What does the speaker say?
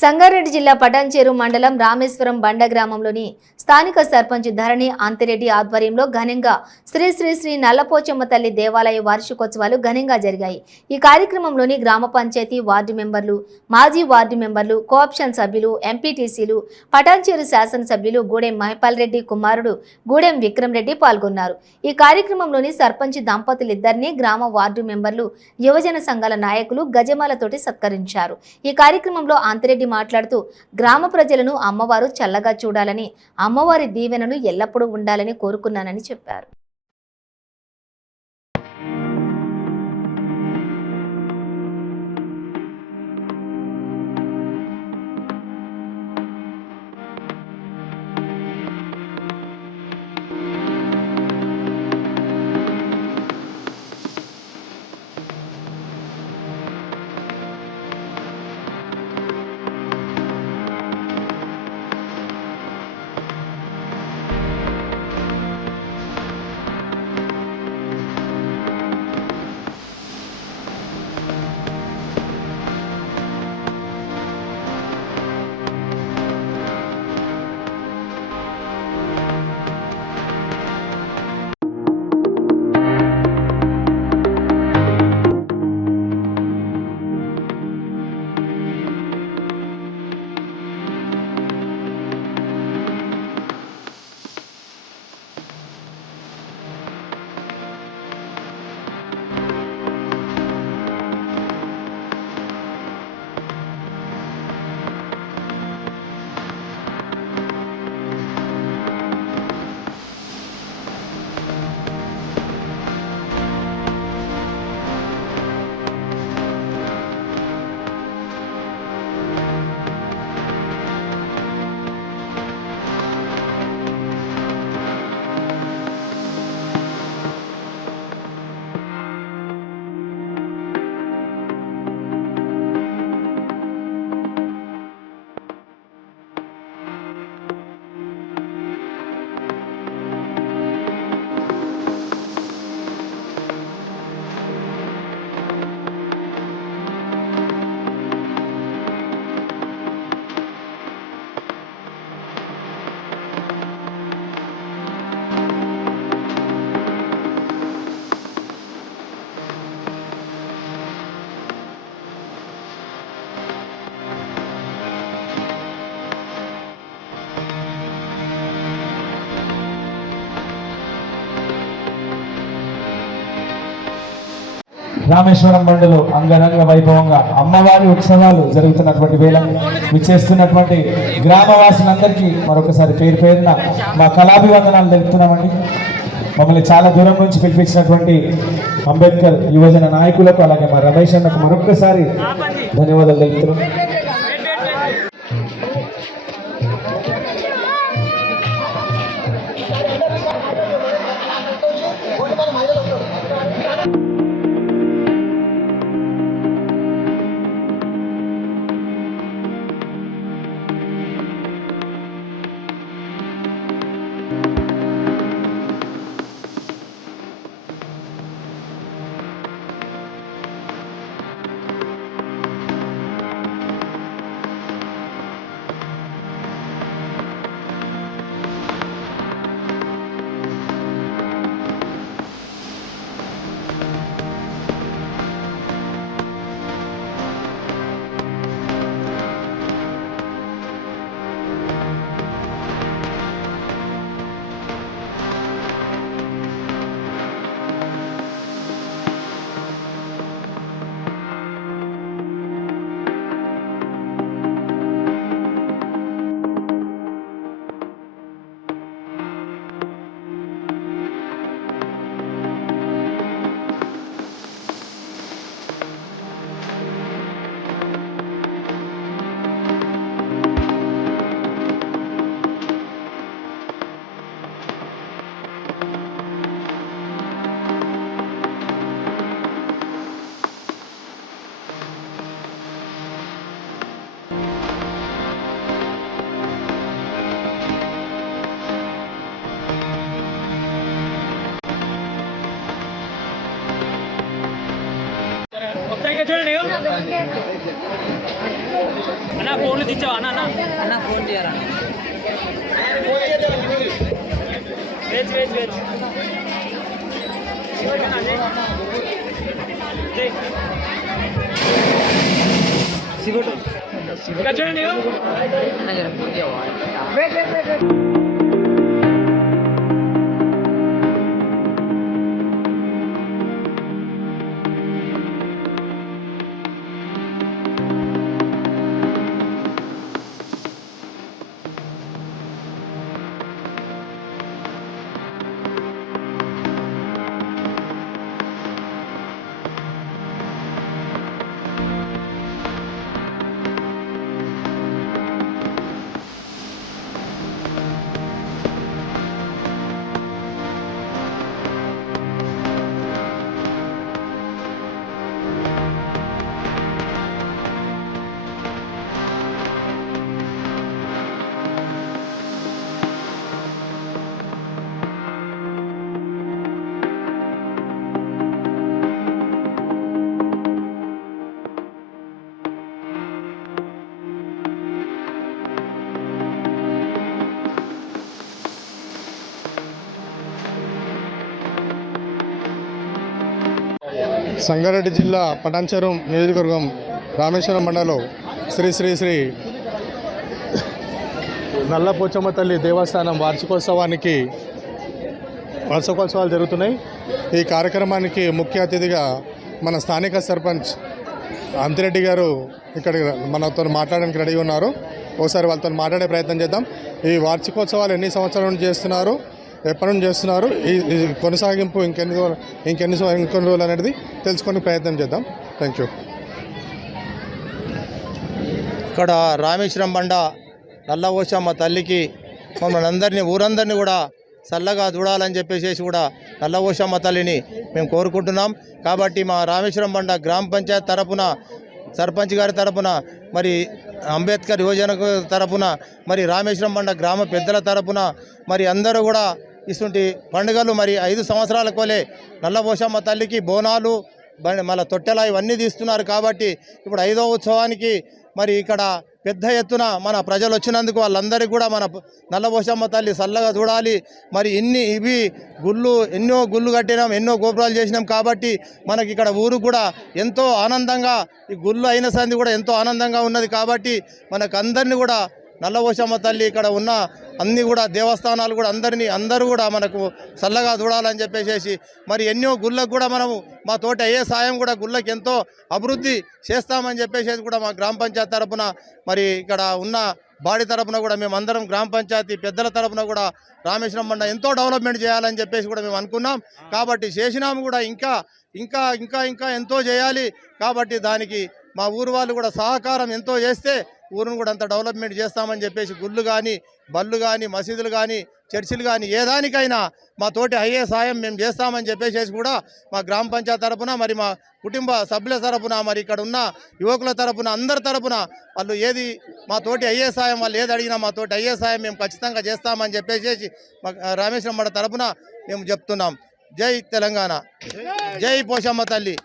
సంగారెడ్డి జిల్లా పటాన్చేరు మండలం రామేశ్వరం బండ గ్రామంలోని స్థానిక సర్పంచ్ ధరణి అంతిరెడ్డి ఆధ్వర్యంలో ఘనంగా శ్రీ శ్రీ శ్రీ నల్లపోచమ్మ తల్లి దేవాలయ వార్షికోత్సవాలు ఘనంగా జరిగాయి। ఈ కార్యక్రమంలోని గ్రామ పంచాయతీ వార్డు మెంబర్లు, మాజీ వార్డు మెంబర్లు, కోఆప్షన్ సభ్యులు, ఎంపీటీసీలు, పటాన్చేరు శాసనసభ్యులు గూడెం మహిపాల్ రెడ్డి కుమారుడు గూడెం విక్రమ్ రెడ్డి పాల్గొన్నారు। ఈ కార్యక్రమంలోని సర్పంచ్ దంపతులిద్దరిని గ్రామ వార్డు మెంబర్లు, యువజన సంఘాల నాయకులు గజమాలతోటి సత్కరించారు। ఈ కార్యక్రమంలో అంతిరెడ్డి మాట్లాడుతూ గ్రామ ప్రజలను అమ్మవారు చల్లగా చూడాలని, అమ్మవారి దీవెనలు ఎల్లప్పుడూ ఉండాలని కోరుకున్నానని చెప్పారు। రామేశ్వరం బండలో అంగరంగ వైభవంగా అమ్మవారి ఉత్సవాలు జరుగుతున్నటువంటి వేళ విచ్చేస్తున్నటువంటి గ్రామవాసులందరికీ మరొకసారి పేరు పేరున మా కళాభివందనాలు తెలుపుతున్నామండి। మమ్మల్ని చాలా దూరం నుంచి పిలిపించినటువంటి అంబేద్కర్ యువజన నాయకులకు, అలాగే మా రమేష్ అన్నకు మరొకసారి ధన్యవాదాలు తెలుపుతున్నాం। చూడండి అన్న ఫోన్లు తెచ్చావా అన్న అన్న ఫోన్ చేయరా వెజ్ వెజ్ వెజ్ ఇంకా చూడండి అన్న జర ఫోన్ చేయవా సంగారెడ్డి జిల్లా పటాన్చెరు నియోజకవర్గం రామేశ్వరం మండలం శ్రీ శ్రీ శ్రీ నల్లపోచమ్మ తల్లి దేవస్థానం వార్షికోత్సవాలు జరుగుతున్నాయి. ఈ కార్యక్రమానికి ముఖ్య అతిథిగా మన స్థానిక సర్పంచ్ అంతిరెడ్డి గారు ఇక్కడ మనతో మాట్లాడడానికి రెడీ ఉన్నారు. ఒకసారి వాళ్ళతో మాట్లాడే ప్రయత్నం చేద్దాం. ఈ వార్షికోత్సవాలు ఎన్ని సంవత్సరాల నుంచి చేస్తున్నారు, ఎప్పటి నుంచి చేస్తున్నారు, ఈ కొనసాగింపు ఇంకొన్ని రోజులు అనేది తెలుసుకునే ప్రయత్నం చేద్దాం. Thank you. ఇక్కడ రామేశ్వరం బండ నల్లపోచమ్మ తల్లికి మమ్మల్ని అందరినీ ఊరందరినీ కూడా చల్లగా చూడాలని చెప్పేసి కూడా నల్లపోచమ్మ తల్లిని మేము కోరుకుంటున్నాం. కాబట్టి మా రామేశ్వరం బండ గ్రామ పంచాయతీ తరపున, సర్పంచ్ గారి తరపున, మరి అంబేద్కర్ యువజన తరపున, మరి రామేశ్వరం బండ గ్రామ పెద్దల తరపున, మరి అందరూ కూడా ఇటువంటి పండుగలు మరి 5 సంవత్సరాల కోలే నల్లపోచమ్మ తల్లికి బోనాలు మళ్ళీ తొట్టెల ఇవన్నీ తీస్తున్నారు. కాబట్టి ఇప్పుడు 5వ ఉత్సవానికి మరి ఇక్కడ పెద్ద ఎత్తున మన ప్రజలు వచ్చినందుకు వాళ్ళందరికీ కూడా మన నల్లపోచమ్మ తల్లి చల్లగా చూడాలి. మరి ఎన్నో గుళ్ళు కట్టినాం, ఎన్నో గోపురాలు చేసినాం. కాబట్టి మనకి ఇక్కడ ఊరు కూడా ఎంతో ఆనందంగా, ఈ గుళ్ళు అయిన సంది కూడా ఎంతో ఆనందంగా ఉన్నది. కాబట్టి మనకు అందరినీ కూడా నల్లపోచమ్మ తల్లి ఇక్కడ ఉన్న అన్ని కూడా దేవస్థానాలు కూడా అందరూ కూడా మనకు చల్లగా చూడాలని చెప్పేసి మరి ఎన్నో గుళ్ళకు కూడా మనము మా తోటి అయ్యే సాయం కూడా గుళ్ళకి ఎంతో అభివృద్ధి చేస్తామని చెప్పేసి కూడా మా గ్రామ పంచాయతీ తరపున, మరి ఇక్కడ ఉన్న బాడీ తరపున కూడా మేమందరం గ్రామ పంచాయతీ పెద్దల తరపున కూడా రామేశ్వరం బండ ఎంతో డెవలప్మెంట్ చేయాలని చెప్పేసి కూడా మేము అనుకున్నాం. కాబట్టి చేసినాము కూడా ఇంకా ఇంకా ఇంకా ఇంకా ఎంతో చేయాలి. కాబట్టి దానికి మా ఊరు వాళ్ళు కూడా సహకారం ఎంతో చేస్తే ఊరును కూడా అంత డెవలప్మెంట్ చేస్తామని చెప్పేసి గుళ్ళు కానీ, బళ్ళు కానీ, మసీదులు కానీ, చర్చిలు కానీ ఏదానికైనా మా తోటి అయ్యే సాయం మేము చేస్తామని చెప్పేసి కూడా మా గ్రామ పంచాయతీ తరపున, మరి మా కుటుంబ సభ్యుల తరపున, మరి ఇక్కడ ఉన్న యువకుల తరపున, అందరి తరపున వాళ్ళు ఏది మా తోటి అయ్యే సాయం, వాళ్ళు ఏది అడిగినా మా తోటి అయ్యే సాయం మేము ఖచ్చితంగా చేస్తామని చెప్పేసి మా రామేశ్వరం బండ తరపున మేము చెప్తున్నాం. జై తెలంగాణ, జై పోచమ్మ తల్లి.